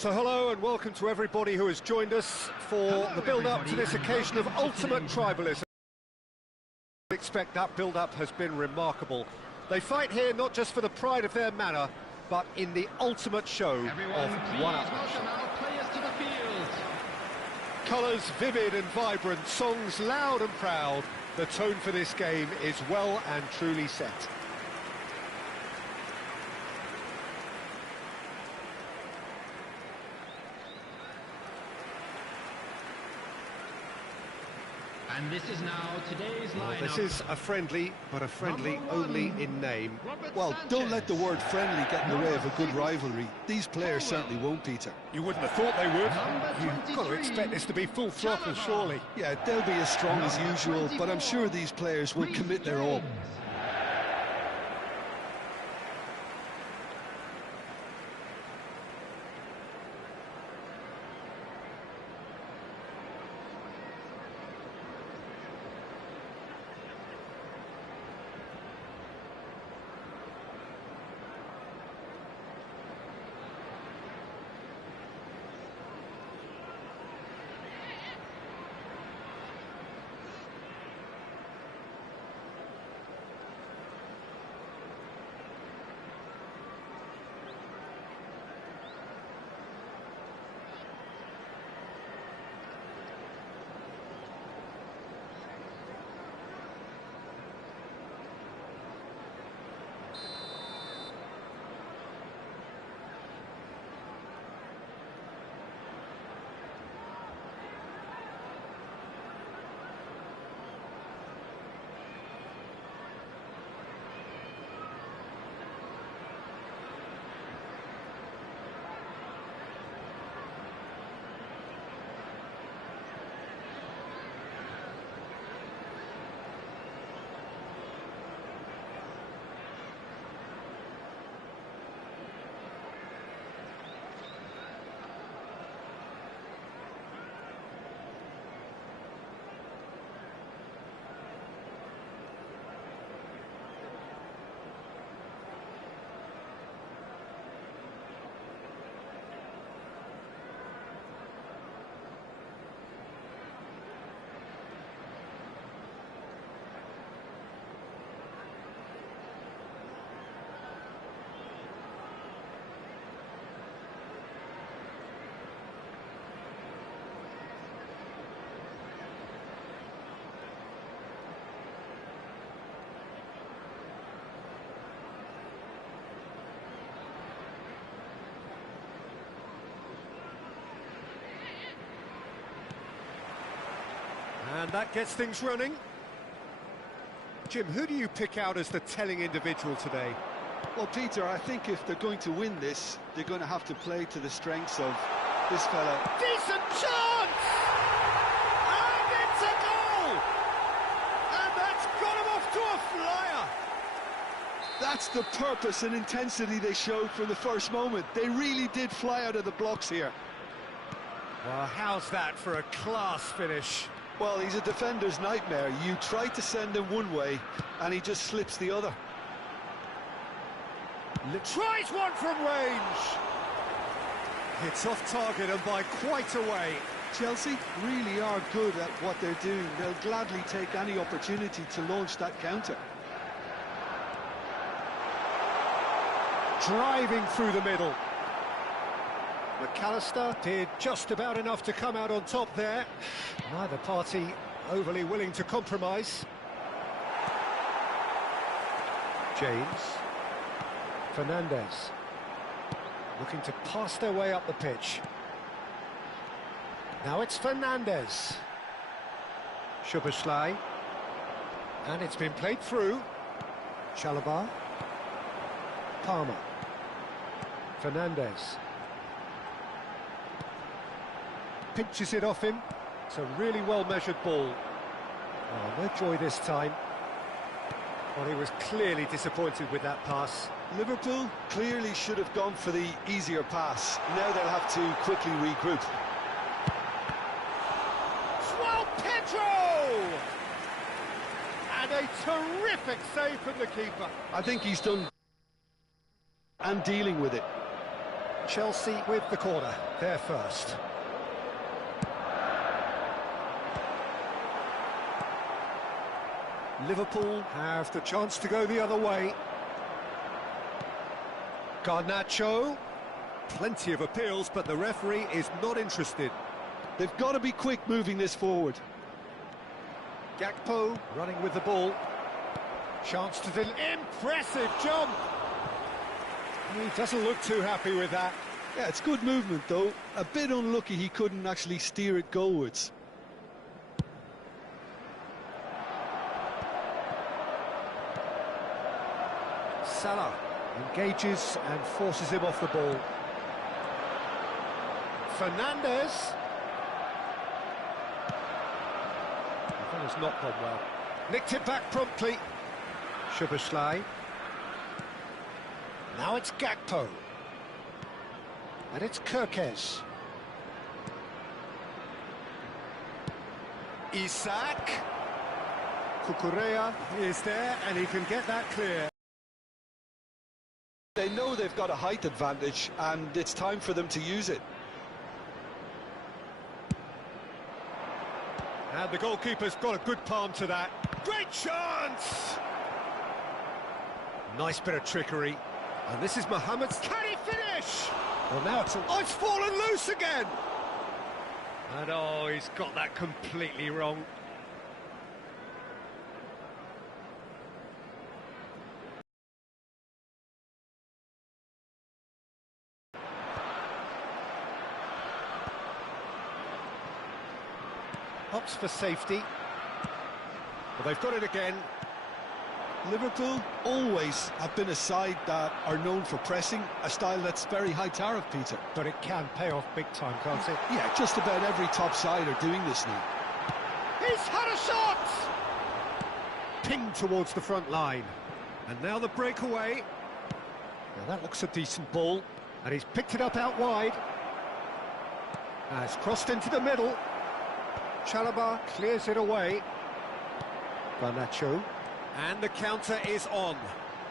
So hello and welcome to everybody who has joined us for the build-up to this occasion of ultimate tribalism. I expect that build-up has been remarkable. They fight here not just for the pride of their manor, but in the ultimate show of one-upmanship. Colours vivid and vibrant, songs loud and proud. The tone for this game is well and truly set. And this is now today's lineup. This is a friendly, but a friendly only in name. Well, don't let the word friendly get in the way of a good rivalry. These players certainly won't, Peter. You wouldn't have thought they would. You've got to expect this to be full throttle, surely. Yeah, they'll be as strong as usual, but I'm sure these players will commit their all. And that gets things running. Jim, who do you pick out as the telling individual today? Well, Peter, I think if they're going to win this, they're going to have to play to the strengths of this fella. Decent chance! And it's a goal! And that's got him off to a flyer! That's the purpose and intensity they showed from the first moment. They really did fly out of the blocks here. Well, how's that for a class finish? Well, he's a defender's nightmare. You try to send him one way, and he just slips the other. Tries one from range! It's off target and by quite a way. Chelsea really are good at what they're doing. They'll gladly take any opportunity to launch that counter. Driving through the middle. McAllister did just about enough to come out on top there. Neither party overly willing to compromise. James. Fernandez. Looking to pass their way up the pitch. Now it's Fernandez. Szoboszlai. And it's been played through. Chalobah. Palmer. Fernandez. Pinches it off him. It's a really well-measured ball. Oh, no joy this time. Well, he was clearly disappointed with that pass. Liverpool clearly should have gone for the easier pass. Now they'll have to quickly regroup. João Pedro! And a terrific save from the keeper. I think he's done and dealing with it. Chelsea with the corner, they're first. Liverpool have the chance to go the other way. Garnacho, plenty of appeals, but the referee is not interested. They've got to be quick moving this forward. Gakpo running with the ball. Chance to impressive jump. He doesn't look too happy with that. Yeah, it's good movement though. A bit unlucky he couldn't actually steer it goalwards. Salah engages and forces him off the ball. Fernandes. That has not gone well. Nicked it back promptly. Szoboszlai. Now it's Gakpo. And it's Kirkes. Isak. Cucurella is there and he can get that clear. They know they've got a height advantage and it's time for them to use it. And the goalkeeper's got a good palm to that. Great chance! Nice bit of trickery. And this is Mohamed's... Can he finish? Well, now it's fallen loose again! And oh, he's got that completely wrong. Opts for safety. But they've got it again. Liverpool always have been a side that are known for pressing, a style that's very high tariff, Peter. But it can pay off big time, can't it? Yeah, just about every top side are doing this now. He's had a shot! Pinged towards the front line. And now the breakaway. Now that looks a decent ball. And he's picked it up out wide. Has crossed into the middle. Chalobah clears it away. Garnacho. And the counter is on.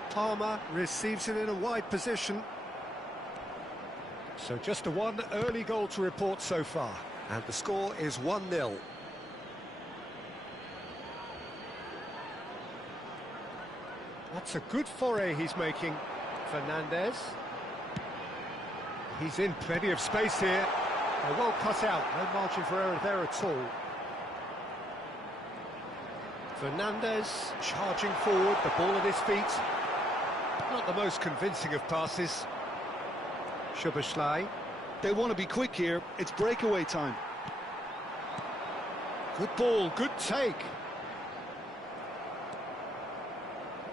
Palmer receives it in a wide position. So just a one early goal to report so far. And the score is 1-0. That's a good foray he's making. Fernandes. He's in plenty of space here. They're well cut out, no margin for error there at all. Fernandes charging forward, the ball at his feet. Not the most convincing of passes. Szoboszlai. They want to be quick here, it's breakaway time. Good ball, good take.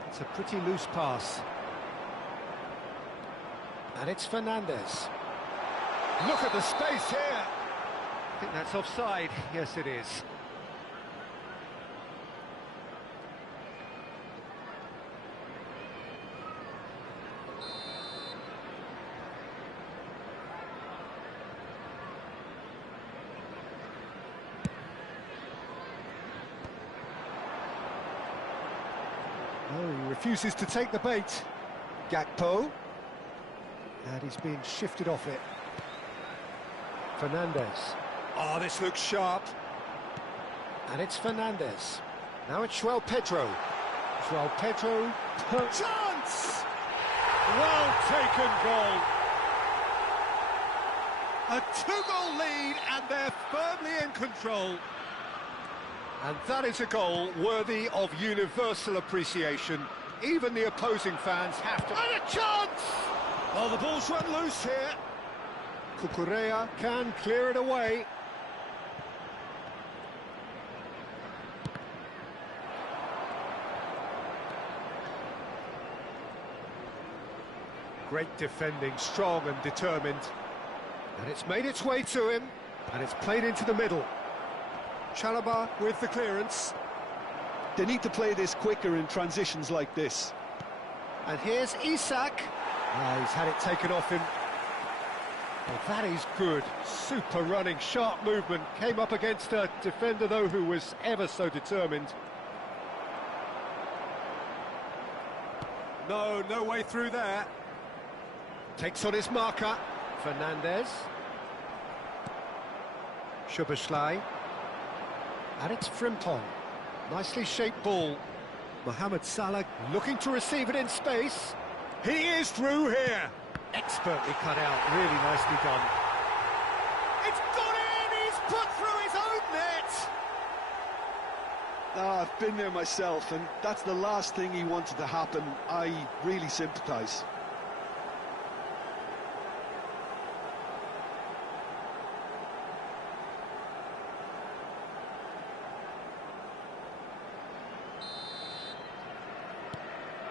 It's a pretty loose pass. And it's Fernandes. Look at the space here. I think that's offside. Yes, it is. Oh, he refuses to take the bait. Gakpo. And he's being shifted off it. Fernandes. Oh, this looks sharp. And it's Fernandes. Now it's João Pedro. João Pedro. Chance! Well taken goal. A two-goal lead and they're firmly in control. And that is a goal worthy of universal appreciation. Even the opposing fans have to... And a chance! Oh, the ball's run loose here. Cucurella can clear it away. Great defending, strong and determined. And it's made its way to him, and it's played into the middle. Chalobah with the clearance. They need to play this quicker in transitions like this. And here's Isak. He's had it taken off him. Well, that is good. Super running, sharp movement. Came up against a defender, though, who was ever so determined. No way through there. Takes on his marker. Fernandez. Szoboszlai. And it's Frimpong. Nicely shaped ball. Mohamed Salah looking to receive it in space. He is through here. Expertly cut out, really nicely done. It's gone in, he's put through his own net. I've been there myself, and that's the last thing he wanted to happen. I really sympathise.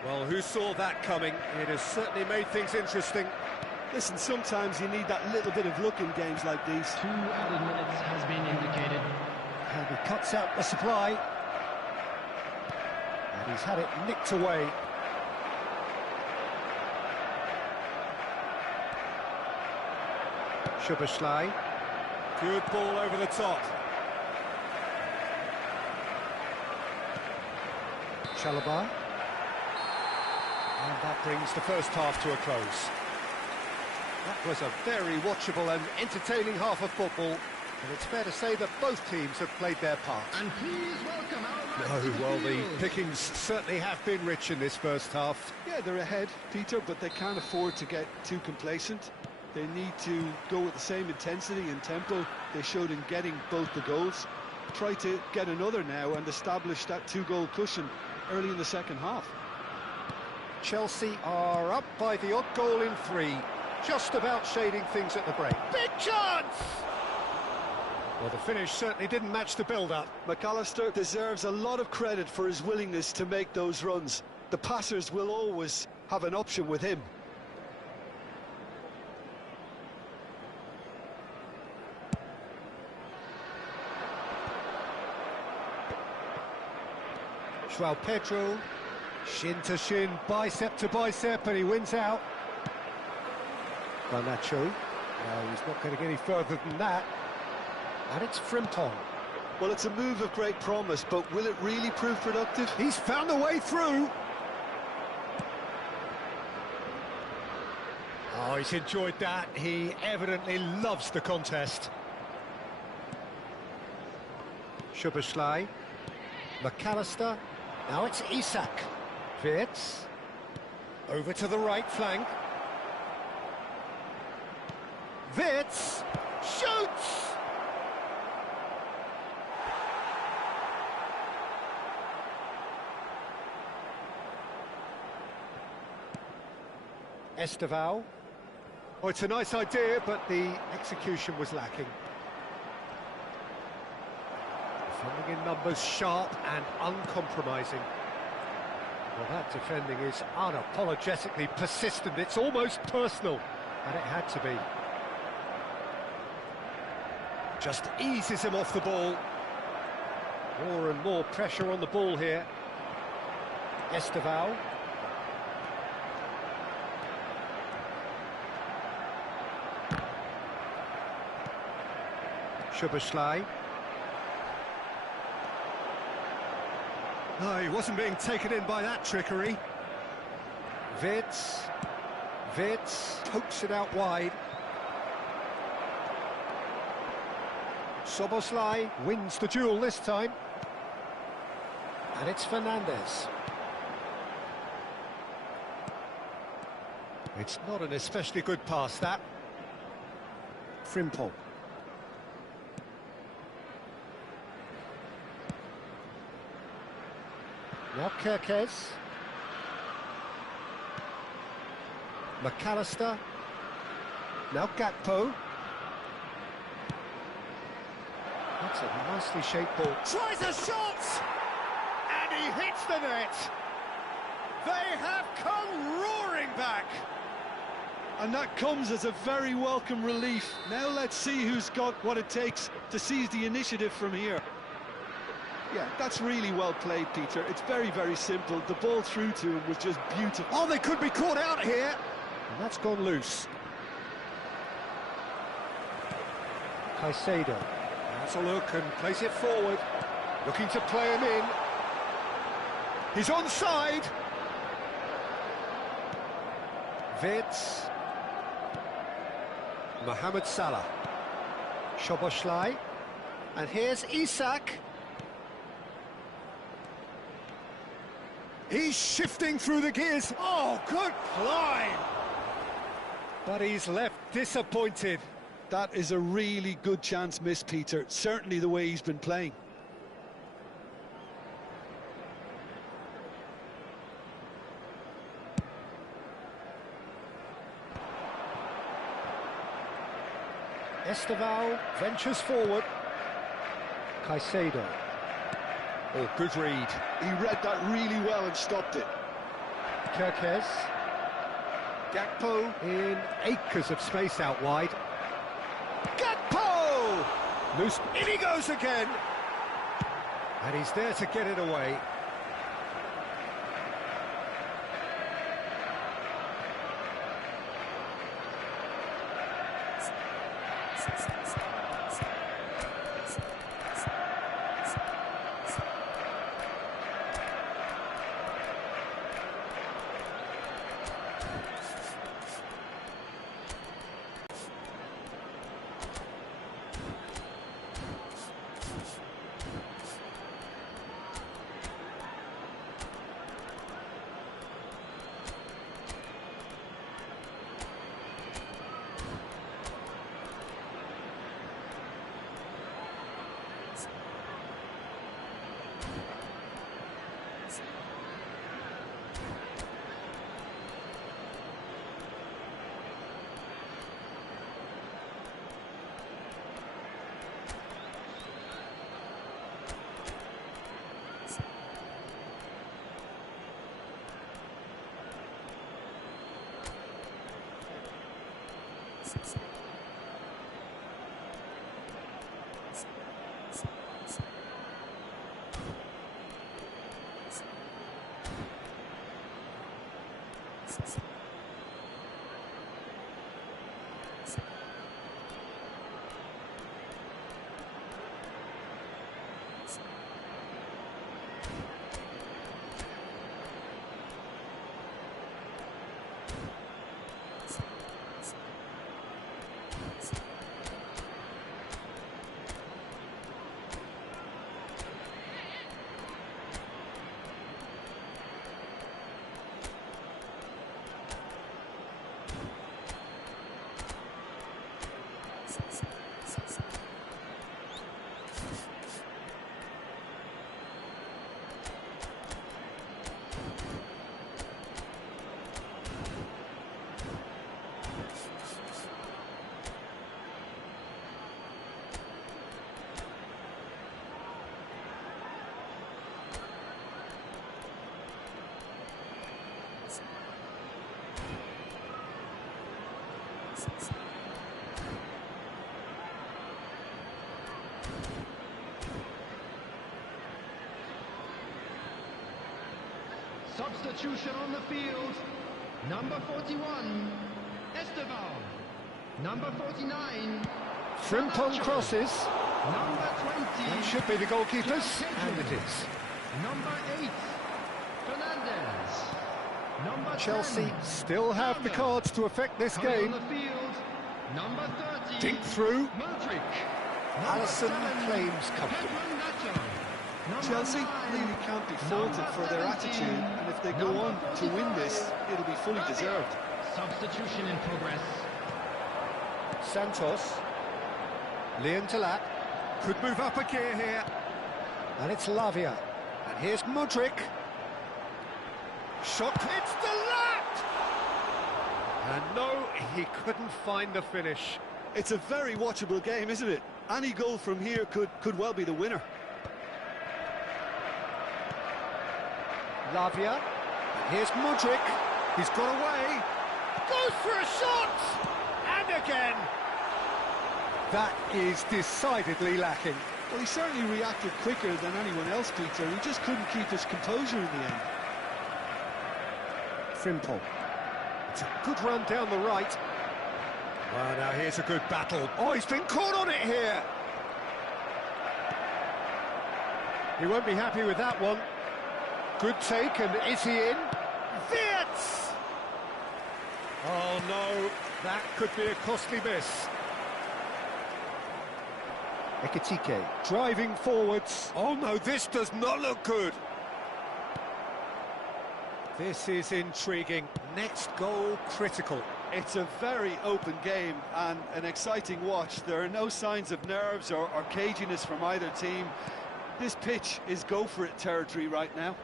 Well, who saw that coming? It has certainly made things interesting. Listen, sometimes you need that little bit of luck in games like these. 2 added minutes has been indicated. And he cuts out the supply. And he's had it nicked away. Szoboszlai. Good ball over the top. Chalobah. And that brings the first half to a close. That was a very watchable and entertaining half of football, and it's fair to say that both teams have played their part. And please welcome our Well, the pickings certainly have been rich in this first half. Yeah, they're ahead, Peter, but they can't afford to get too complacent. They need to go with the same intensity and tempo they showed in getting both the goals. Try to get another now and establish that 2-goal cushion early in the second half. Chelsea are up by the odd goal in 3, just about shading things at the break. Big chance! Well, the finish certainly didn't match the build-up. McAllister deserves a lot of credit for his willingness to make those runs. The passers will always have an option with him. João Pedro. Shin to shin, bicep to bicep, and he wins out. Garnacho. No, he's not going to get any further than that. And it's Frimpong. Well, it's a move of great promise, but will it really prove productive? He's found a way through. Oh, he's enjoyed that. He evidently loves the contest. Szoboszlai. McAllister. Now it's Isak. Wirtz. Over to the right flank. Wirtz shoots! Estevao. Oh, it's a nice idea, but the execution was lacking. Defending in numbers, sharp and uncompromising. Well, that defending is unapologetically persistent. It's almost personal, and it had to be. Just eases him off the ball. More and more pressure on the ball here. Estevao. Szoboszlai. No, he wasn't being taken in by that trickery. Wirtz pokes it out wide. Szoboszlai wins the duel this time. And it's Fernandez. It's not an especially good pass, that. Frimpong. Now Kerkez. McAllister. Now Gakpo. That's a nicely shaped ball. Tries a shot! And he hits the net! They have come roaring back! And that comes as a very welcome relief. Now let's see who's got what it takes to seize the initiative from here. Yeah, that's really well played, Peter. It's very, very simple. The ball through to him was just beautiful. Oh, they could be caught out here! And that's gone loose. Caicedo. That's a look and plays it forward. Looking to play him in. He's onside. Wirtz. Mohamed Salah. Szoboszlai. And here's Isak. He's shifting through the gears. Oh, good climb! But he's left disappointed. That is a really good chance missed, Peter. Certainly the way he's been playing. Esteval ventures forward. Caicedo. Oh, good read. He read that really well and stopped it. Kerkez. Gakpo in acres of space out wide. Gakpo! Loose. In he goes again. And he's there to get it away. Substitution on the field. Number 41, Esteval. Number 49, Frimpong crosses. Number 20, That should be the goalkeepers. And it is. Number 8, Fernandez. Number Chelsea 10, still have the cards to affect this coming game. on the field. Number 30, Dink through. Modric. Alisson claims comfort. Chelsea really can't be faulted for their attitude, and if they go on to win this, it'll be fully deserved. Substitution in progress. Santos. Leon Talat. Could move up a gear here. And it's Lavia. And here's Modric. Shot. It's Talat! And no, he couldn't find the finish. It's a very watchable game, isn't it? Any goal from here could well be the winner. Lavia. And here's Modric. He's got away. Goes for a shot! And again. That is decidedly lacking. Well, he certainly reacted quicker than anyone else, Peter. He just couldn't keep his composure in the end. Frimpong. It's a good run down the right. Well, now here's a good battle. Oh, he's been caught on it here. He won't be happy with that one. Good take, and is he in? Wirtz! Oh no, That could be a costly miss. Ekitike driving forwards. Oh no, this does not look good. This is intriguing. Next goal critical. It's a very open game and an exciting watch. There are no signs of nerves or caginess from either team. This pitch is go-for-it territory right now.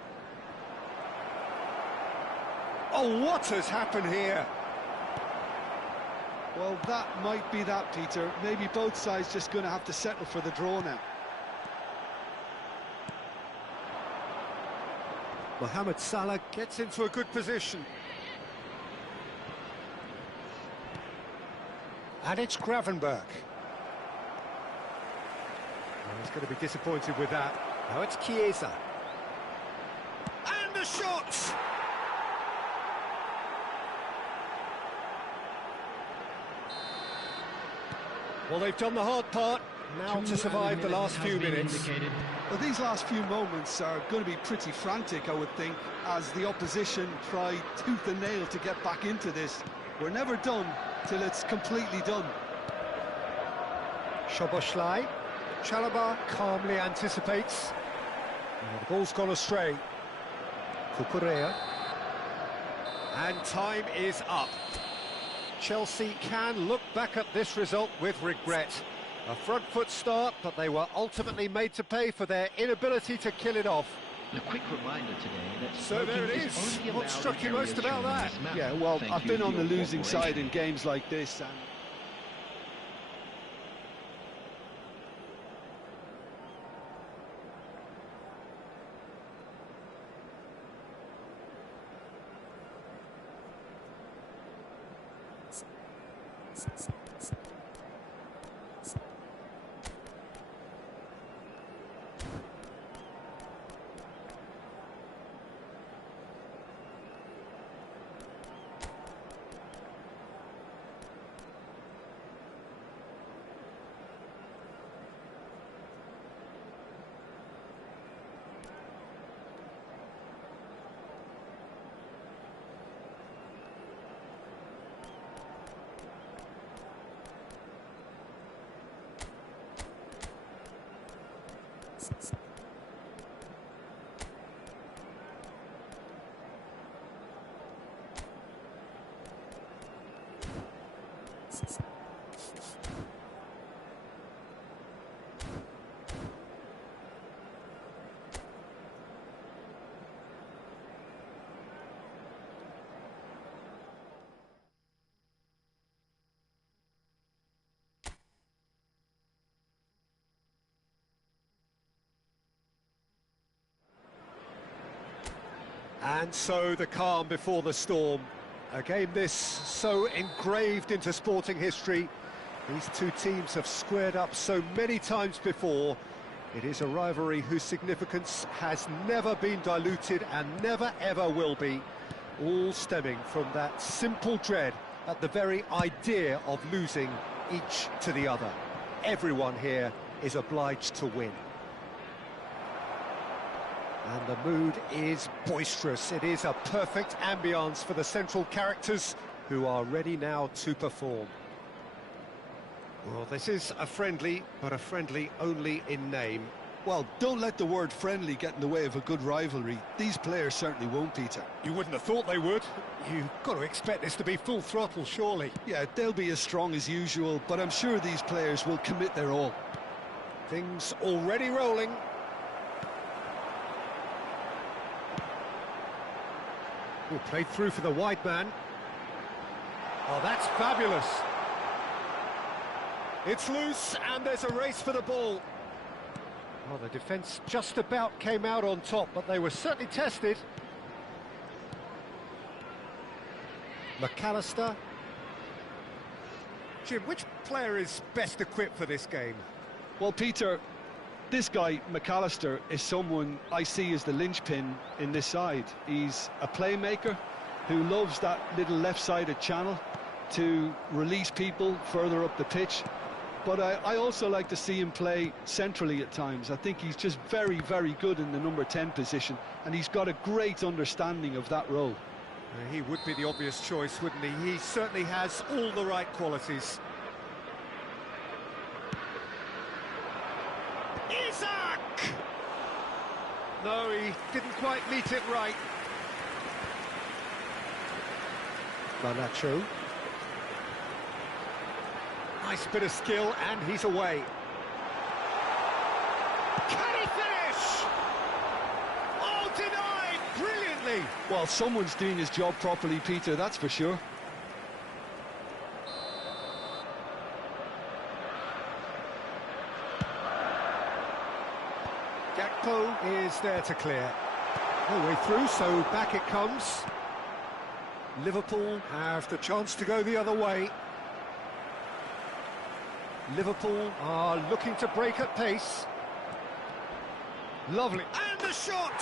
Oh, what has happened here? Well, that might be that, Peter. Maybe both sides just going to have to settle for the draw now. Mohamed Salah gets into a good position. And it's Gravenberch. Well, he's going to be disappointed with that. Now it's Chiesa. And a shot! Well, they've done the hard part, now to survive the last few minutes. Well, these last few moments are going to be pretty frantic, I would think, as the opposition try tooth and nail to get back into this. We're never done till it's completely done. Szoboszlai. Chalobah calmly anticipates. The ball's gone astray. Cucurella. And time is up. Chelsea can look back at this result with regret. A front foot start, but they were ultimately made to pay for their inability to kill it off. A quick reminder today that so there it is. What struck you most about that? Yeah, well, I've been on the losing side in games like this, and And so the calm before the storm. A game this so engraved into sporting history. These two teams have squared up so many times before. It is a rivalry whose significance has never been diluted and never ever will be. All stemming from that simple dread at the very idea of losing each to the other. Everyone here is obliged to win. And the mood is boisterous. It is a perfect ambience for the central characters who are ready now to perform. Well, this is a friendly, but a friendly only in name. well, don't let the word friendly get in the way of a good rivalry. These players certainly won't, Peter. You wouldn't have thought they would. You've got to expect this to be full throttle, surely. Yeah, they'll be as strong as usual, but I'm sure these players will commit their all. Things already rolling. Ooh, played through for the wide man. Oh, that's fabulous. It's loose, and there's a race for the ball. Well, the defence just about came out on top, but they were certainly tested. McAllister. Jim, which player is best equipped for this game? Well, Peter, this guy, McAllister, is someone I see as the linchpin in this side. He's a playmaker who loves that little left-sided channel to release people further up the pitch. But I also like to see him play centrally at times. I think he's just very, very good in the number 10 position, and he's got a great understanding of that role. He would be the obvious choice, wouldn't he? He certainly has all the right qualities. Isaac! No, he didn't quite meet it right. Garnacho. Nice bit of skill, and he's away. Can he finish? Oh, denied brilliantly. Well, someone's doing his job properly, Peter, that's for sure. Gakpo is there to clear. No way through, so back it comes. Liverpool have the chance to go the other way. Liverpool are looking to break at pace. Lovely. And the shot!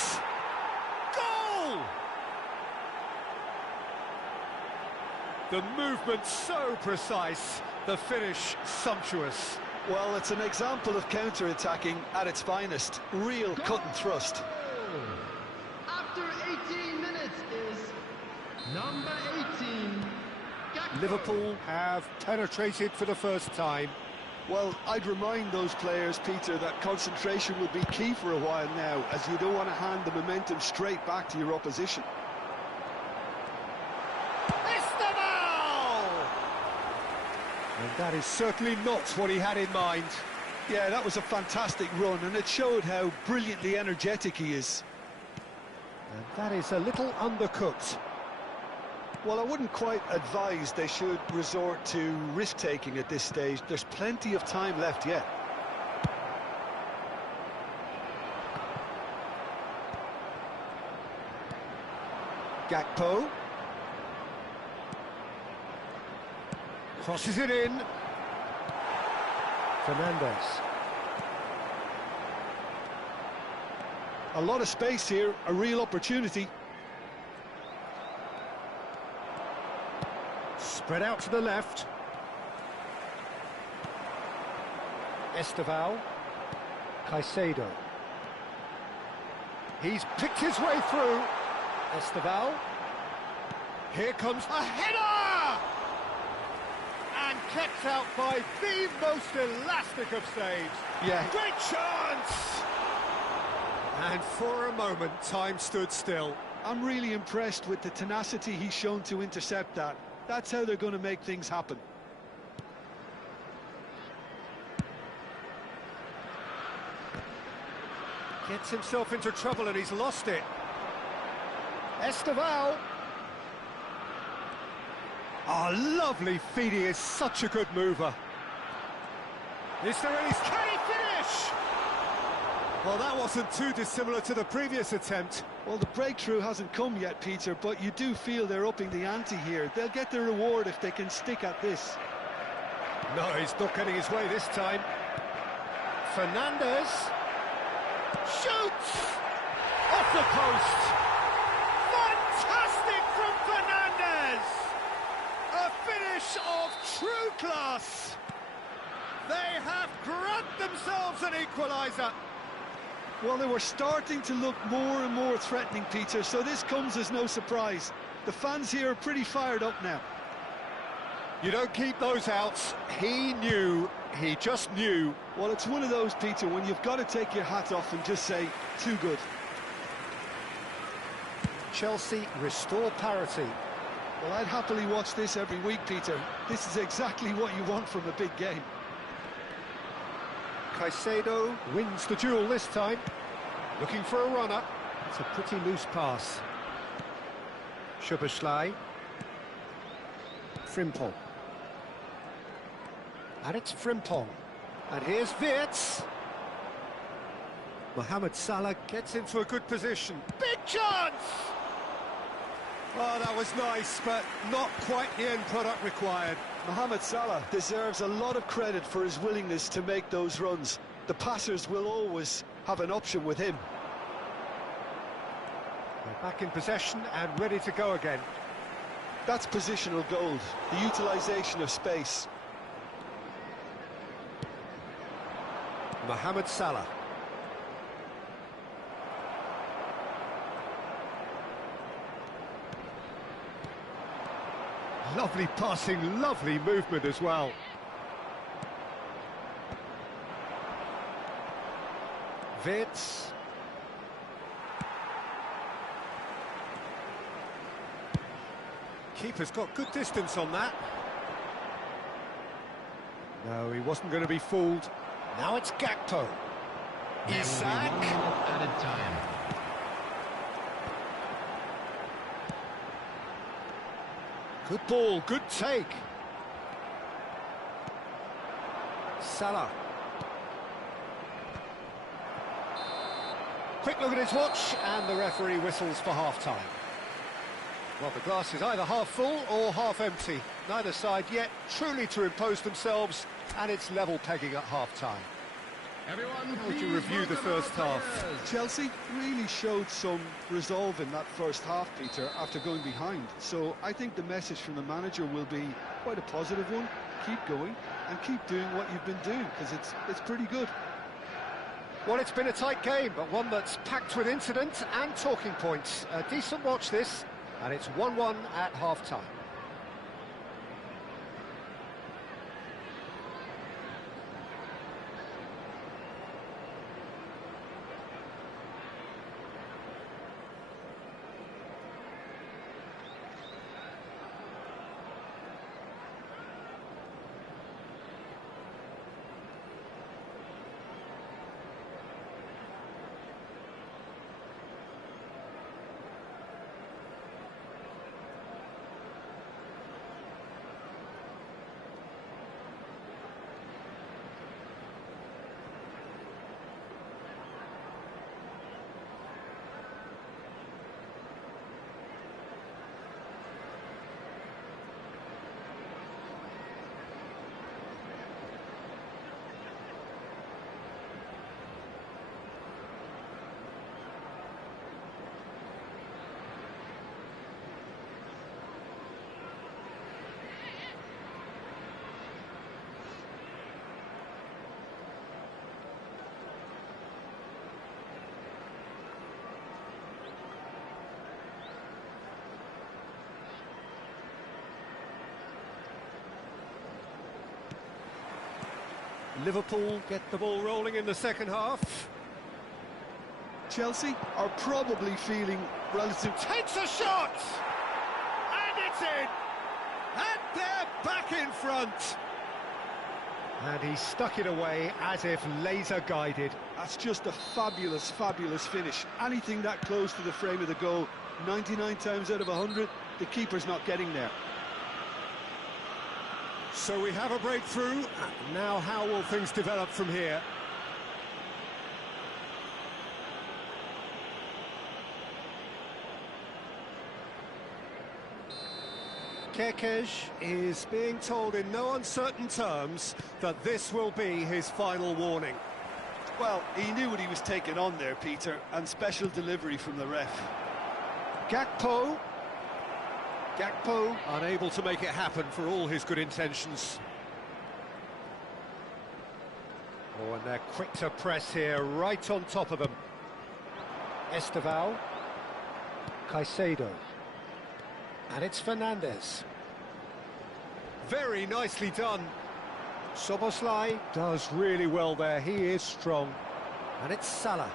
Goal! The movement so precise, the finish sumptuous. Well, it's an example of counter-attacking at its finest. Real cut and thrust. After 18 minutes is number 18. Gakpo. Liverpool have penetrated for the first time. Well, I'd remind those players, Peter, that concentration will be key for a while now, as you don't want to hand the momentum straight back to your opposition. And that is certainly not what he had in mind. Yeah, that was a fantastic run, and it showed how brilliantly energetic he is. And that is a little undercooked. Well, I wouldn't quite advise they should resort to risk-taking at this stage. There's plenty of time left yet. Gakpo. Crosses it in. Fernandes. A lot of space here, a real opportunity. Spread out to the left. Esteval. Caicedo. He's picked his way through. Esteval. Here comes a header! And kept out by the most elastic of saves. Yeah. Great chance! And for a moment, time stood still. I'm really impressed with the tenacity he's shown to intercept that. That's how they're going to make things happen. Gets himself into trouble and he's lost it. Esteval. Oh, lovely feed. He is such a good mover. Is there any... Can he finish? Well, that wasn't too dissimilar to the previous attempt. Well, the breakthrough hasn't come yet, Peter, but you do feel they're upping the ante here. They'll get their reward if they can stick at this. No, he's not getting his way this time. Fernandes shoots off the post. Fantastic from Fernandes. A finish of true class. They have grabbed themselves an equaliser. Well, they were starting to look more and more threatening, Peter, so this comes as no surprise. The fans here are pretty fired up now. You don't keep those outs. He knew, he just knew. Well, it's one of those, Peter, when you've got to take your hat off and just say, too good. Chelsea restore parity. Well, I'd happily watch this every week, Peter. This is exactly what you want from a big game. Caicedo wins the duel this time. Looking for a runner. It's a pretty loose pass. Szoboszlai. Frimpong. And it's Frimpong. And here's Wirtz. Mohamed Salah gets into a good position. Big chance! Oh, that was nice, but not quite the end product required. Mohamed Salah deserves a lot of credit for his willingness to make those runs. The passers will always have an option with him. They're back in possession and ready to go again. That's positional gold, the utilisation of space. Mohamed Salah. Lovely passing, lovely movement as well. Vitz. Keeper's got good distance on that. No, he wasn't going to be fooled. Now it's Gakpo. Isak. Added time. Good ball, good take. Salah. Quick look at his watch, and the referee whistles for half-time. Well, the glass is either half full or half empty. Neither side yet truly to impose themselves, and it's level pegging at half-time. Everyone, How would you please review the welcome our first half? players. Chelsea really showed some resolve in that first half, Peter, after going behind. So I think the message from the manager will be quite a positive one. Keep going and keep doing what you've been doing, because it's pretty good. Well, it's been a tight game, but one that's packed with incident and talking points. A decent watch this, and it's 1-1 at half-time. Liverpool get the ball rolling in the second half. Chelsea are probably feeling relative... Takes a shot! And it's in! And they're back in front! And he stuck it away as if laser-guided. That's just a fabulous, fabulous finish. Anything that close to the frame of the goal, 99 times out of 100, the keeper's not getting there. So we have a breakthrough. Now how will things develop from here? Kerkez is being told in no uncertain terms that this will be his final warning. Well, he knew what he was taking on there, Peter, and special delivery from the ref. Gakpo unable to make it happen for all his good intentions. Oh, and they're quick to press here, right on top of them. Esteval, Caicedo, and it's Fernandez. Very nicely done. Szoboszlai does really well there, he is strong. And it's Salah.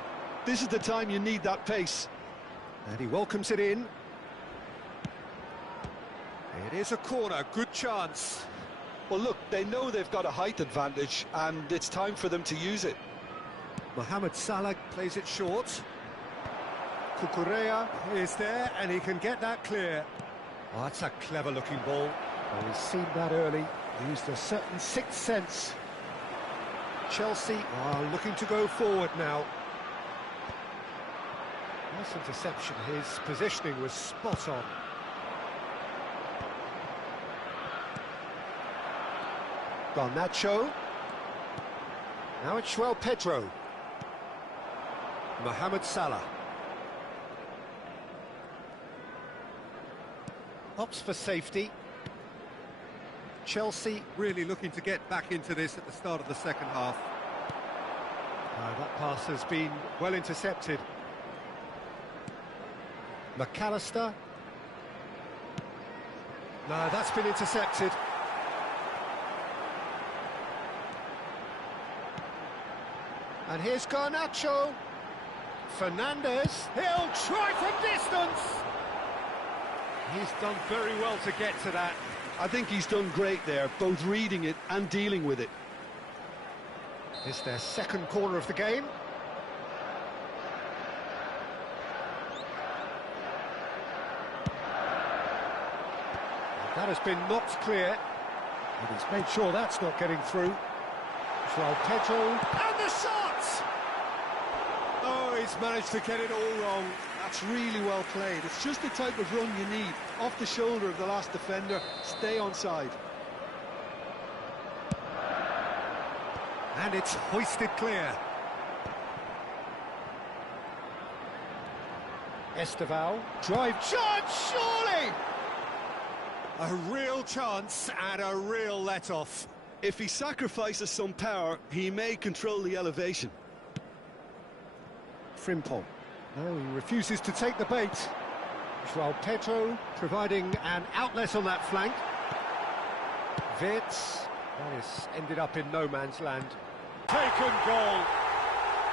This is the time you need that pace. And he welcomes it in. It is a corner, good chance. Well, look, they know they've got a height advantage, and it's time for them to use it. Mohamed Salah plays it short. Cucurella is there, and he can get that clear. Oh, that's a clever-looking ball. Oh, he's seen that early, used a certain sixth sense. Chelsea are looking to go forward now. Nice interception, his positioning was spot on. Garnacho. Now it's João Pedro. Mohamed Salah. Opts for safety. Chelsea really looking to get back into this at the start of the second half. That pass has been well intercepted. McAllister. No, that's been intercepted. And here's Garnacho. Fernandez. He'll try from distance. He's done very well to get to that. I think he's done great there, both reading it and dealing with it. It's their second corner of the game. That has been knocked clear. And he's made sure that's not getting through. João Pedro. And the shot! Oh, he's managed to get it all wrong. That's really well played. It's just the type of run you need. Off the shoulder of the last defender, stay onside. And it's hoisted clear. Esteval. Drive. Shot, surely! A real chance and a real let-off. If he sacrifices some power, he may control the elevation. Frimpong. No, he refuses to take the bait. João Pedro providing an outlet on that flank. Wits. That has ended up in no man's land. Taken goal.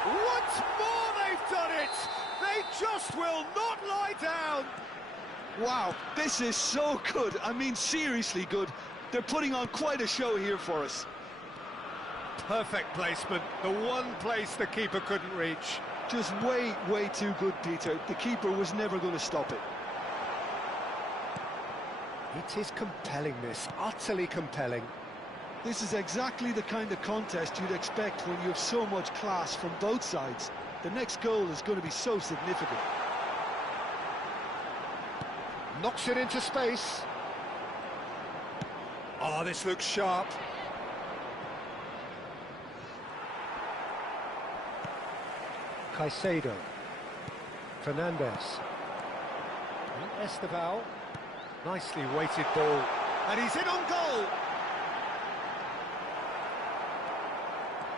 Once more they've done it. They just will not lie down. Wow, this is so good. I mean, seriously good. They're putting on quite a show here for us. Perfect placement. The one place the keeper couldn't reach. Just way, way too good, Peter. The keeper was never going to stop it. It is compelling, this. Utterly compelling. This is exactly the kind of contest you'd expect when you have so much class from both sides. The next goal is going to be so significant. Knocks it into space. Oh, this looks sharp. Caicedo. Fernandez. And Esteval. Nicely weighted ball. And he's in on goal!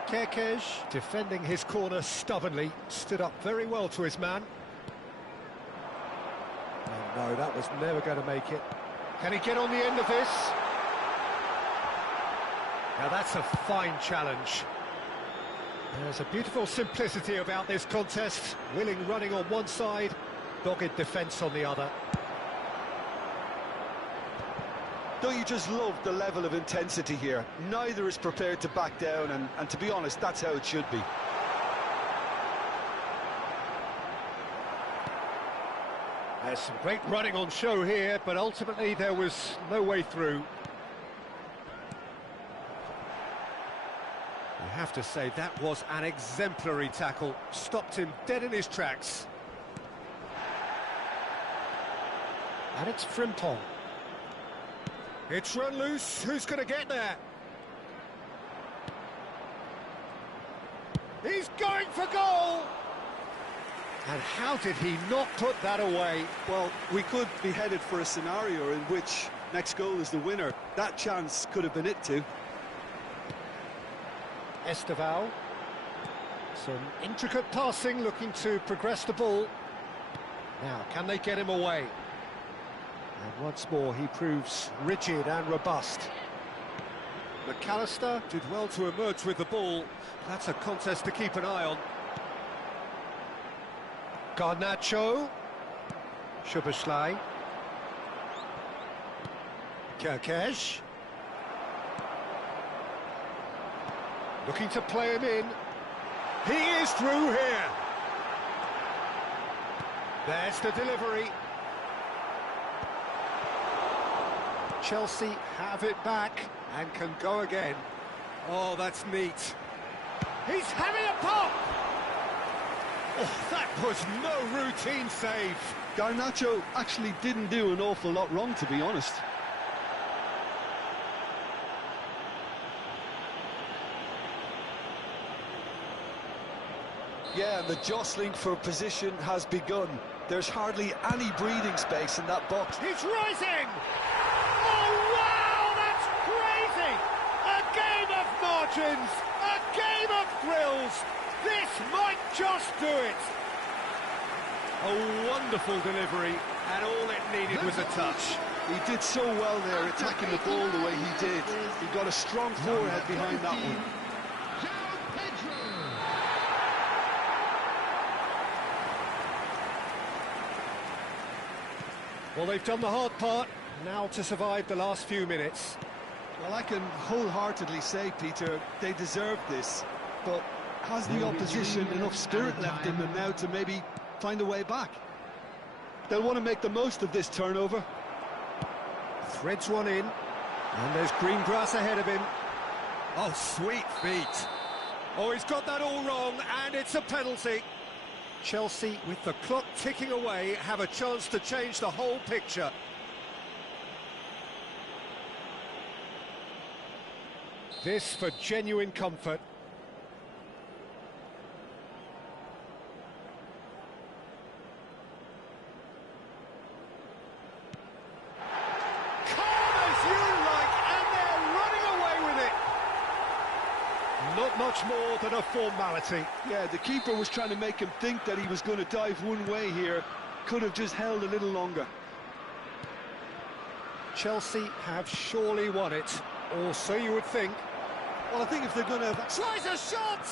Kerkez, defending his corner stubbornly, stood up very well to his man. Oh no, that was never going to make it. Can he get on the end of this? Now that's a fine challenge. There's a beautiful simplicity about this contest. Willing running on one side, dogged defence on the other. Don't you just love the level of intensity here? Neither is prepared to back down, and to be honest, that's how it should be. There's some great running on show here, but ultimately there was no way through. You have to say that was an exemplary tackle. Stopped him dead in his tracks. And it's Frimpong. It's run loose. Who's going to get there? He's going for goal! And how did he not put that away? Well, we could be headed for a scenario in which next goal is the winner. That chance could have been it too. Esteval. Some intricate passing, looking to progress the ball. Now, can they get him away? And once more, he proves rigid and robust. McAllister did well to emerge with the ball. That's a contest to keep an eye on. Garnacho. Szoboszlai. Kerkez. Looking to play him in. He is through here. There's the delivery. Chelsea have it back and can go again. Oh, that's neat. He's having a pop! Oh, that was no routine save. Garnacho actually didn't do an awful lot wrong, to be honest. Yeah, and the jostling for position has begun. There's hardly any breathing space in that box. He's rising! Oh, wow, that's crazy! A game of margins, a game of thrills. This might just do it. A wonderful delivery, and all it needed was a touch. He did so well there, attacking the ball the way he did. He got a strong forehead behind that one. Well, they've done the hard part, now to survive the last few minutes. Well, I can wholeheartedly say, Peter, they deserved this, but has the opposition enough spirit left in them now to maybe find a way back? They'll want to make the most of this turnover. Threads one in, and there's green grass ahead of him. Oh, sweet feet. Oh, he's got that all wrong, and it's a penalty. Chelsea, with the clock ticking away, have a chance to change the whole picture. This for genuine comfort. Not much more than a formality. Yeah, the keeper was trying to make him think that he was going to dive one way here. Could have just held a little longer. Chelsea have surely won it, or so you would think. Well, I think if they're going to... Tries a shot!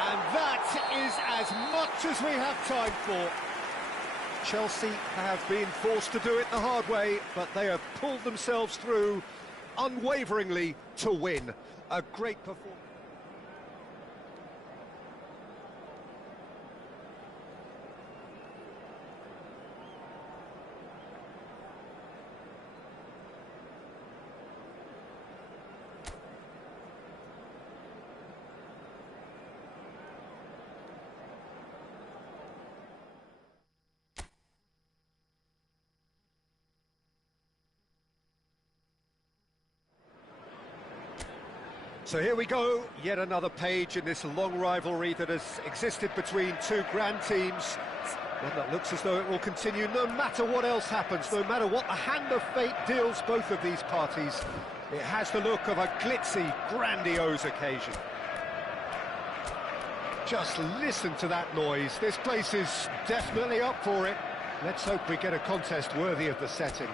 And that is as much as we have time for. Chelsea have been forced to do it the hard way, but they have pulled themselves through unwaveringly to win. A great performance. So here we go, yet another page in this long rivalry that has existed between two grand teams. One that looks as though it will continue no matter what else happens, no matter what the hand of fate deals both of these parties. It has the look of a glitzy, grandiose occasion. Just listen to that noise. This place is definitely up for it. Let's hope we get a contest worthy of the setting.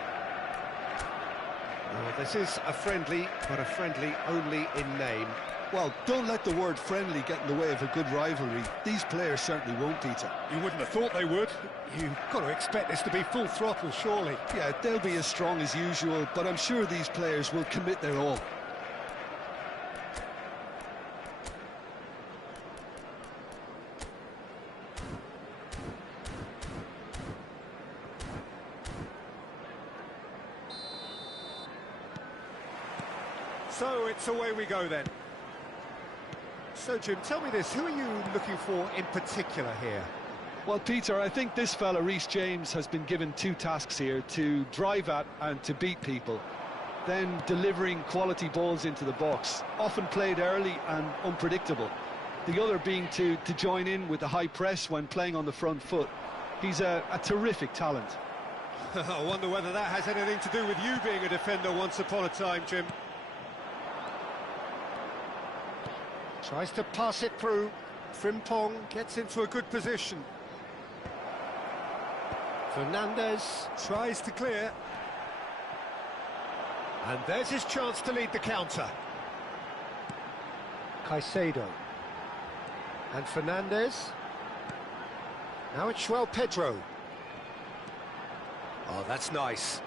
Oh, this is a friendly, but a friendly only in name. Well, don't let the word friendly get in the way of a good rivalry. These players certainly won't, Peter. You wouldn't have thought they would. You've got to expect this to be full throttle, surely. Yeah, they'll be as strong as usual, but I'm sure these players will commit their all. So it's away we go then. So Jim, tell me this, who are you looking for in particular here? Well, Peter, I think this fella, Reece James, has been given two tasks here: to drive at and to beat people, then delivering quality balls into the box, often played early and unpredictable. The other being to join in with the high press when playing on the front foot. He's a terrific talent. I wonder whether that has anything to do with you being a defender once upon a time, Jim. Tries to pass it through. Frimpong gets into a good position. Fernandez tries to clear. And there's his chance to lead the counter. Caicedo. And Fernandez. Now it's João Pedro. Oh, that's nice.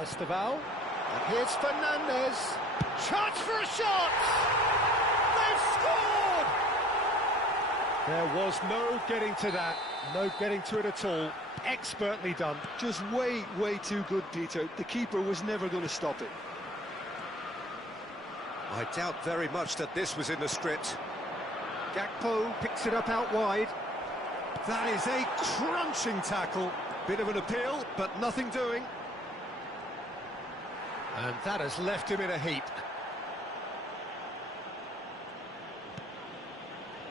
Esteval. And here's Fernandez. Chance for a shot! Scored! There was no getting to that, no getting to it at all. Expertly done. Just way too good, Peter. The keeper was never going to stop it. I doubt very much that this was in the script. Gakpo picks it up out wide. That is a crunching tackle. Bit of an appeal, but nothing doing. And that has left him in a heap.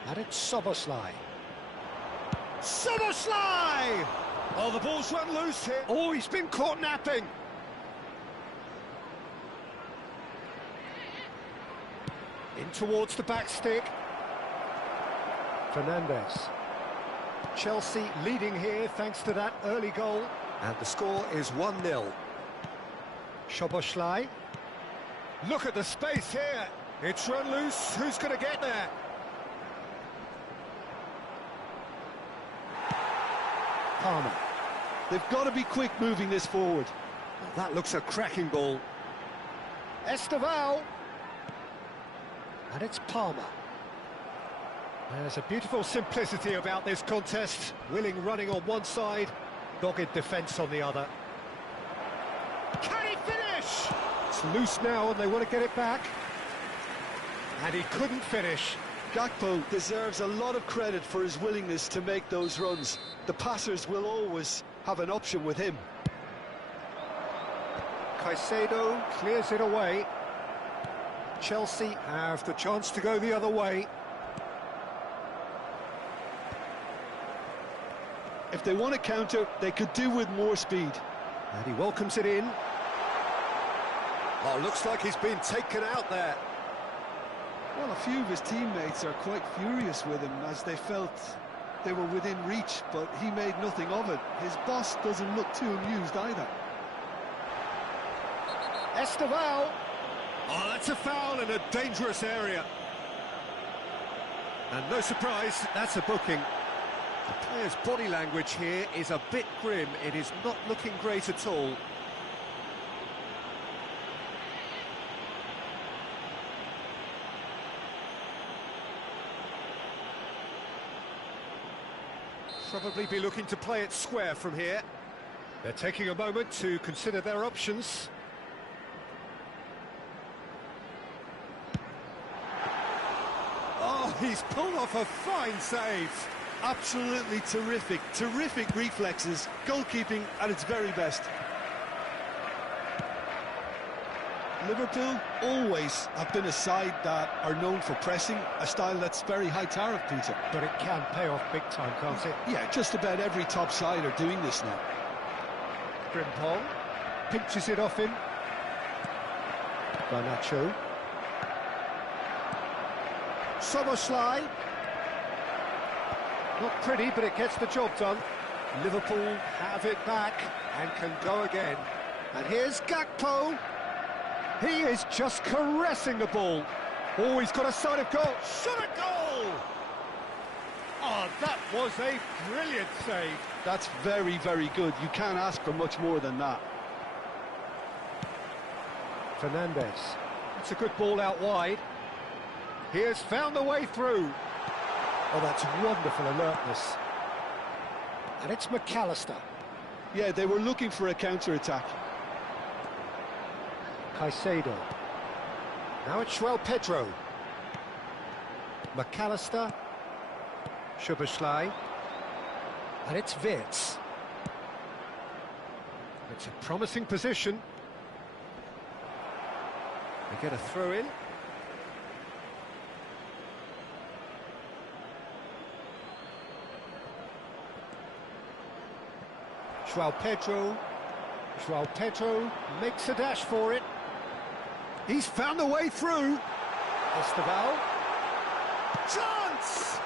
And it's Szoboszlai. Szoboszlai! Oh, the ball's run loose here. Oh, he's been caught napping. In towards the back stick. Fernandez. Chelsea leading here thanks to that early goal. And the score is 1-0. Szoboszlai. Look at the space here. It's run loose. Who's going to get there? Palmer. They've got to be quick moving this forward. Well, that looks a cracking ball. Esteval. And it's Palmer. There's a beautiful simplicity about this contest. Willing running on one side, dogged defence on the other. Can he finish? It's loose now and they want to get it back. And he couldn't finish. Gakpo deserves a lot of credit for his willingness to make those runs. The passers will always have an option with him. Caicedo clears it away. Chelsea have the chance to go the other way. If they want to counter, they could do with more speed. And he welcomes it in. Oh, looks like he's been taken out there. Well, a few of his teammates are quite furious with him as they felt they were within reach, but he made nothing of it. His boss doesn't look too amused either. Esteval. Oh, that's a foul in a dangerous area. And no surprise, that's a booking. The player's body language here is a bit grim. It is not looking great at all. Probably be looking to play it square from here. They're taking a moment to consider their options. Oh, he's pulled off a fine save. Absolutely terrific, terrific reflexes, goalkeeping at its very best. Liverpool always have been a side that are known for pressing, a style that's very high tariff, Peter. But it can pay off big time, can't it? Yeah, just about every top side are doing this now. Frimpong pinches it off him. Garnacho. Szoboszlai. Not pretty, but it gets the job done. Liverpool have it back and can go again. And here's Gakpo. He is just caressing the ball. Oh, he's got a sight of goal. Shot a goal! Oh, that was a brilliant save. That's very, very good. You can't ask for much more than that. Fernandez. It's a good ball out wide. He has found the way through. Oh, that's wonderful alertness. And it's McAllister. Yeah, they were looking for a counter-attack. Caicedo. Now it's João Pedro. McAllister. Szoboszlai. And it's Wirtz. It's a promising position. They get a throw in. João Pedro. João Pedro makes a dash for it. He's found the way through. Esteval. Chance!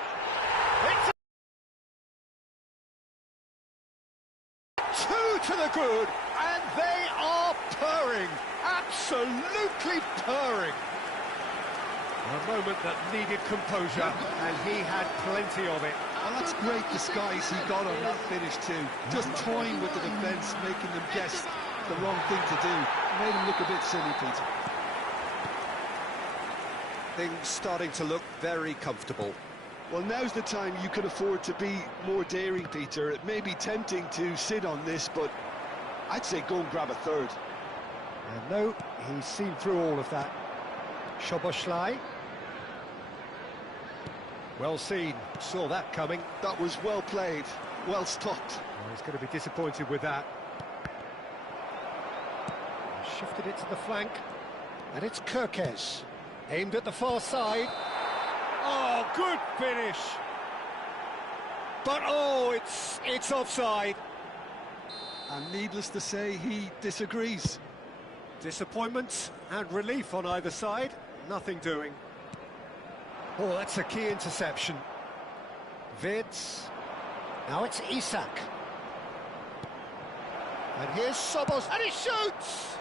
It's two to the good, and they are purring. Absolutely purring. A moment that needed composure, and he had plenty of it. Well, that's great disguise he got on that finish too. Just toying with the defence, making them guess the wrong thing to do. Made him look a bit silly, Peter. Things starting to look very comfortable. Well, now's the time you can afford to be more daring, Peter. It may be tempting to sit on this, but I'd say go and grab a third. And no, he's seen through all of that. Szoboszlai. Well seen, saw that coming. That was well played, well stopped. Oh, he's going to be disappointed with that. Shifted it to the flank, and it's Kirkes. Aimed at the far side. Oh, good finish. But oh, it's offside. And needless to say, he disagrees. Disappointment and relief on either side. Nothing doing. Oh, that's a key interception. Wirtz. Now it's Isak. And here's Sobos, and he shoots!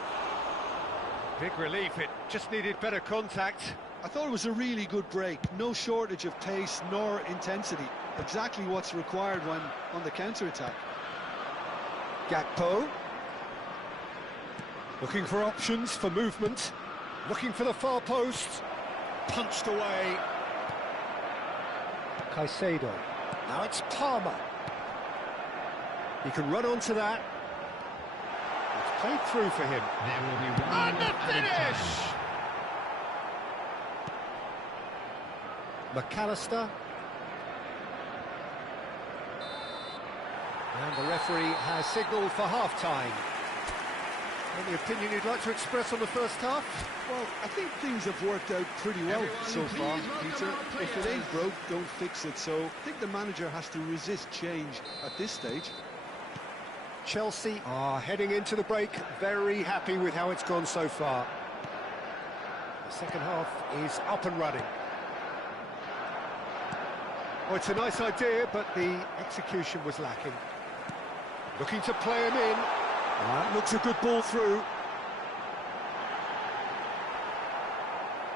Big relief, it just needed better contact. I thought it was a really good break. No shortage of pace nor intensity. Exactly what's required when on the counter-attack. Gakpo. Looking for options for movement. Looking for the far post. Punched away. Caicedo. Now it's Palmer. He can run onto that. It's played through for him. There will be one And the added finish! time. McAllister. And the referee has signalled for half-time. Any opinion you'd like to express on the first half? Well, I think things have worked out pretty well so far, Peter. If it ain't broke, don't fix it. So I think the manager has to resist change at this stage. Chelsea are heading into the break, very happy with how it's gone so far. The second half is up and running. Oh, it's a nice idea, but the execution was lacking. Looking to play him in. That looks a good ball through.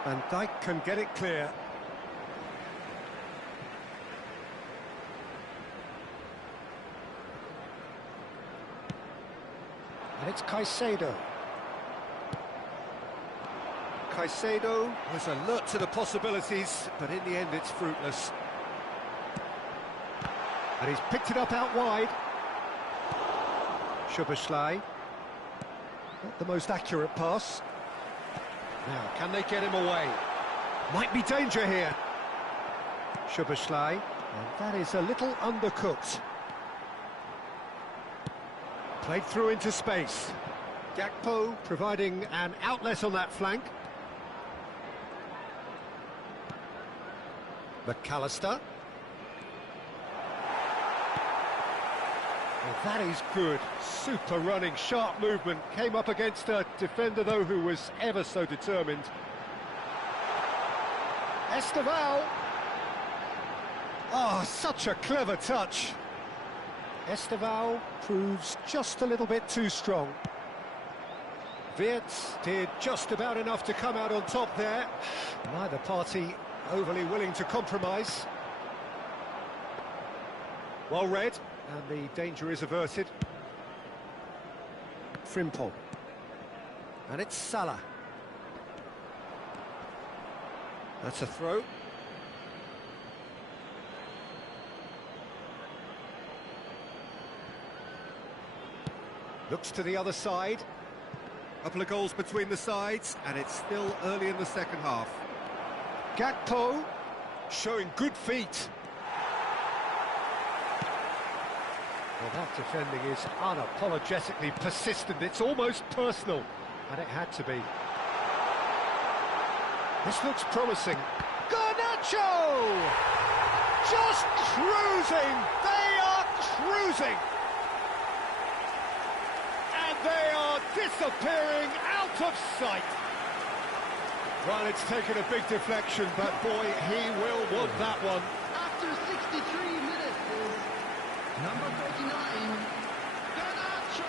Van Dijk can get it clear. And it's Caicedo. Caicedo was alert to the possibilities, but in the end it's fruitless. And he's picked it up out wide. Szoboszlai. Not the most accurate pass. Now, can they get him away? Might be danger here. Szoboszlai. And that is a little undercooked. Played through into space. Gakpo providing an outlet on that flank. McAllister. Well, that is good. Super running, sharp movement. Came up against a defender, though, who was ever so determined. Esteval. Oh, such a clever touch. Esteval proves just a little bit too strong. Wirtz did just about enough to come out on top there. Neither party overly willing to compromise. Well read, and the danger is averted. Frimpong. And it's Salah. That's a throw. Looks to the other side. Couple of goals between the sides, and it's still early in the second half. Gakpo showing good feet. Well, that defending is unapologetically persistent. It's almost personal, and it had to be. This looks promising. Garnacho! Just cruising! They are cruising! And they are disappearing out of sight. Well, it's taken a big deflection, but boy, he will want that one. After 63 minutes is number 39, Garnacho.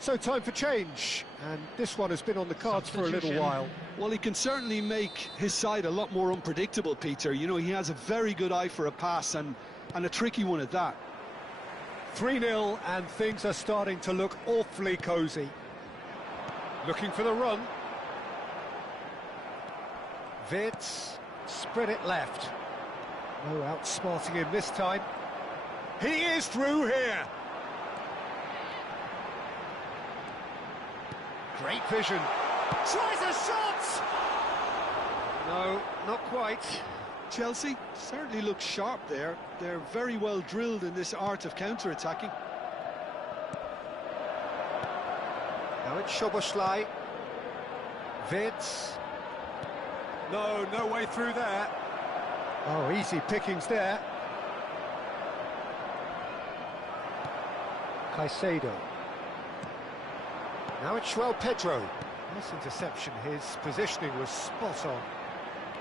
So time for change, and this one has been on the cards for a little Substitution. while. Well, he can certainly make his side a lot more unpredictable, Peter. You know, he has a very good eye for a pass, and a tricky one at that. 3-0, and things are starting to look awfully cosy. Looking for the run. Wirtz spread it left. No outsmarting him this time. He is through here. Great vision. Tries a shot! No, not quite. Chelsea certainly looks sharp there. They're very well drilled in this art of counter-attacking. Now it's Szoboszlai. Vids. No way through there. Oh, easy pickings there. Caicedo. Now it's João Pedro. Nice interception. His positioning was spot on.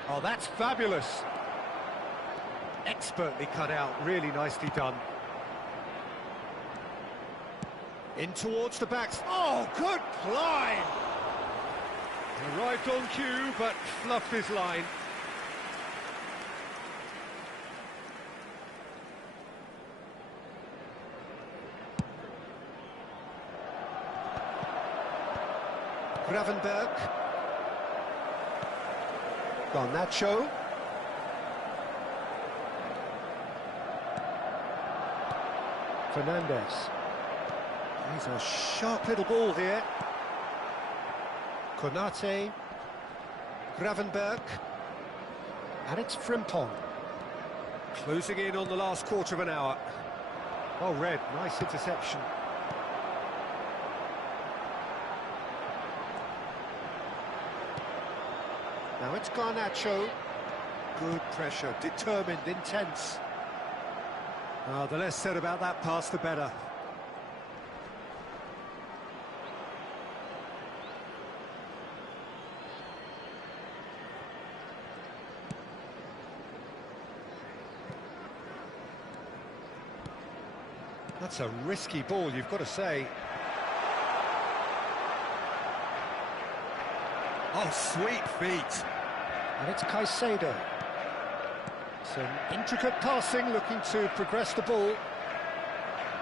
Oh, that's fabulous. Expertly cut out, really nicely done. In towards the backs. Oh, good climb! Arrived on cue, but fluffed his line. Gravenberg. Garnacho. Fernandez. He's a sharp little ball here. Konate. Gravenberg. And it's Frimpong. Closing in on the last quarter of an hour. Oh, Red, nice interception. Now it's Garnacho. Good pressure, determined, intense. The less said about that pass, the better. That's a risky ball, you've got to say. Oh, sweet feet. And it's Caicedo. Some intricate passing, looking to progress the ball.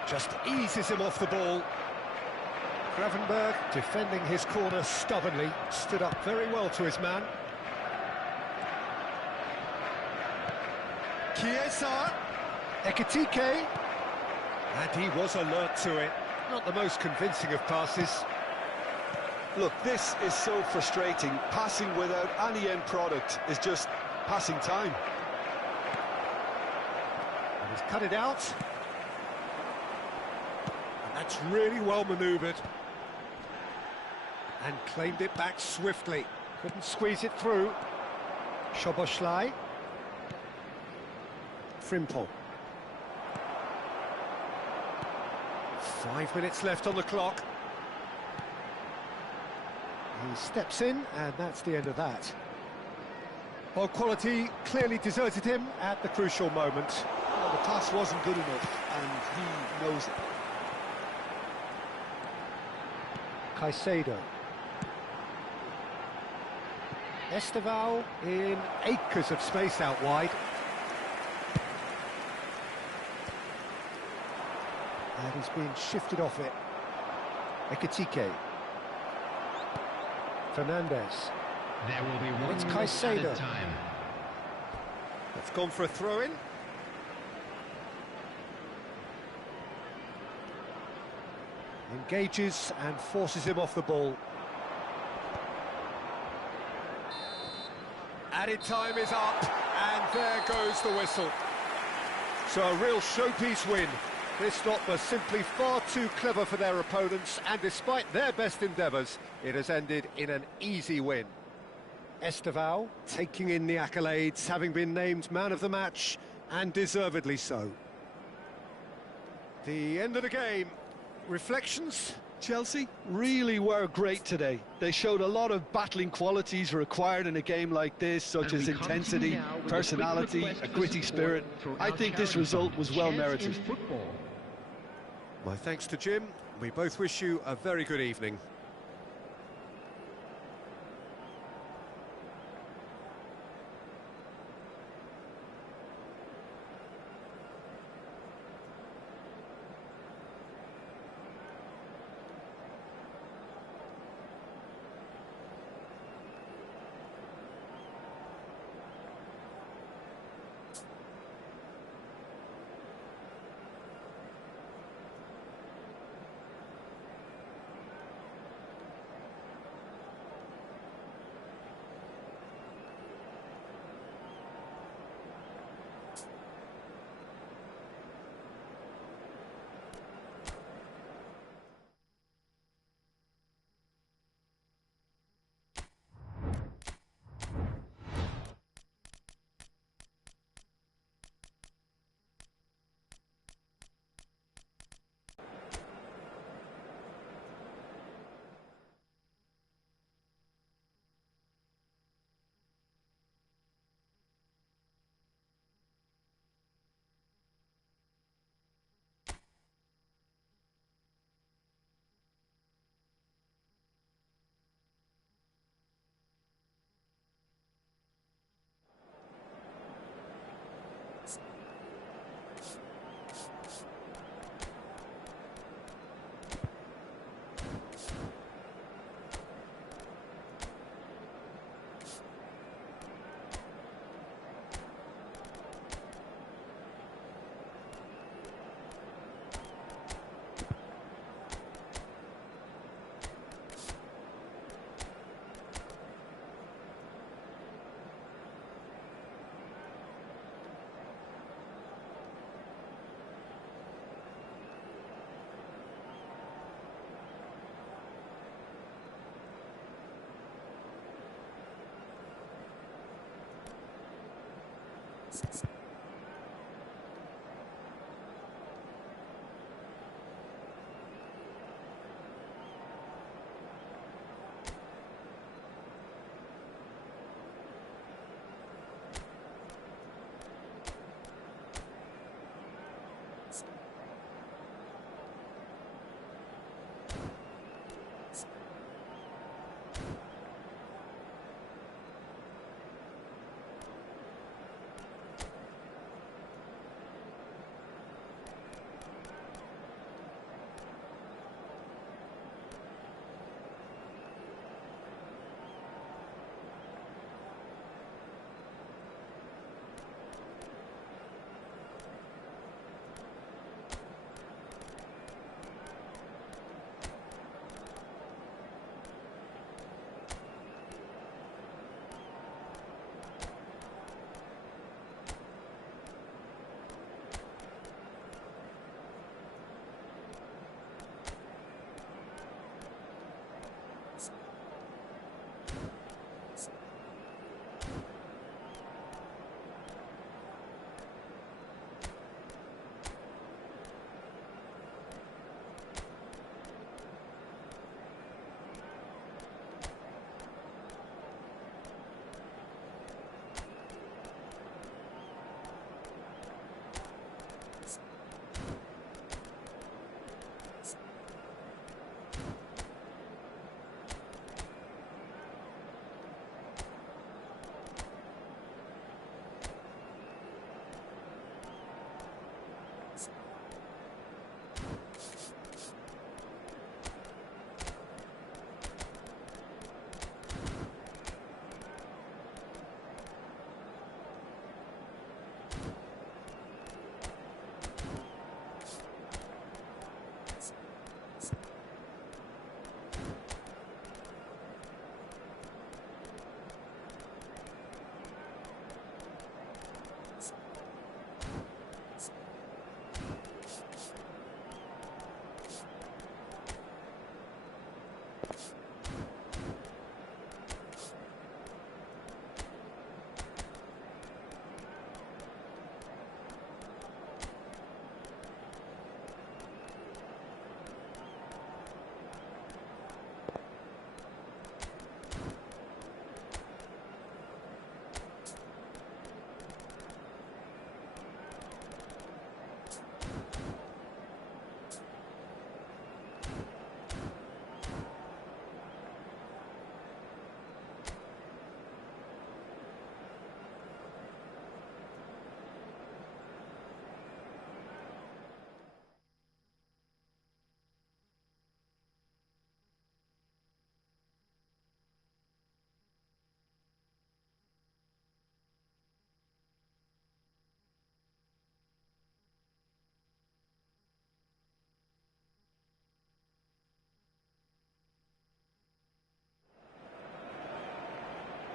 Just eases him off the ball. Gravenberg defending his corner stubbornly. Stood up very well to his man. Chiesa. Ekitike. And he was alert to it. Not the most convincing of passes. Look, this is so frustrating. Passing without any end product is just passing time. And he's cut it out. And that's really well manoeuvred. And claimed it back swiftly. Couldn't squeeze it through. Szoboszlai. Frimpong. 5 minutes left on the clock. He steps in, and that's the end of that. Well, quality clearly deserted him at the crucial moment. Well, the pass wasn't good enough, and he knows it. Caicedo. Estevao in acres of space out wide. And he's been shifted off it. Ekitike. Fernandez. There will be one It's minute Caicedo. added time. That's gone for a throw-in. Engages and forces him off the ball. Added time is up, and there goes the whistle. So a real showpiece win. This stop was simply far too clever for their opponents, and despite their best endeavours, it has ended in an easy win. Estevao taking in the accolades, having been named man of the match, and deservedly so. The end of the game. Reflections? Chelsea really were great today. They showed a lot of battling qualities required in a game like this, such And as we come to you intensity, now with a quick personality, request a for gritty support spirit. for I our think this charity result fund, was well Shares in merited. Football. My thanks to Jim. We both wish you a very good evening.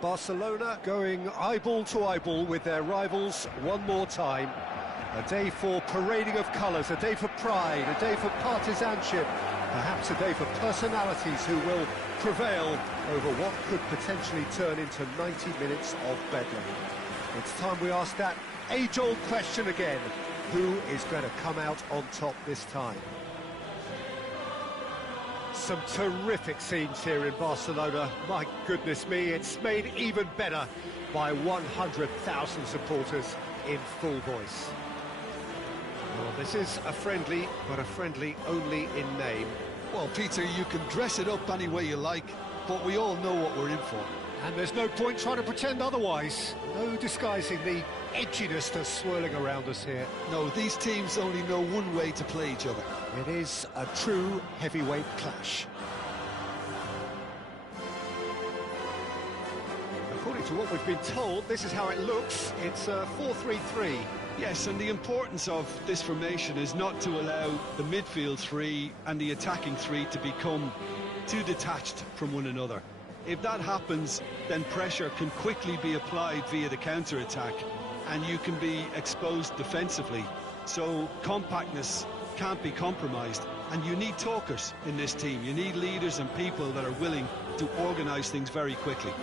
Barcelona going eyeball to eyeball with their rivals one more time. A day for parading of colours, a day for pride, a day for partisanship, perhaps a day for personalities who will prevail over what could potentially turn into 90 minutes of bedlam. It's time we ask that age-old question again: who is going to come out on top this time? Some terrific scenes here in Barcelona. My goodness me, it's made even better by 100,000 supporters in full voice. Well, this is a friendly, but a friendly only in name. Well, Peter, you can dress it up any way you like, but we all know what we're in for. And there's no point trying to pretend otherwise. No disguising the edginess that's swirling around us here. No, these teams only know one way to play each other. It is a true heavyweight clash. According to what we've been told, this is how it looks. It's a 4-3-3. Yes, and the importance of this formation is not to allow the midfield three and the attacking three to become too detached from one another. If that happens, then pressure can quickly be applied via the counter-attack, and you can be exposed defensively. So compactness can't be compromised, and you need talkers in this team. You need leaders and people that are willing to organise things very quickly.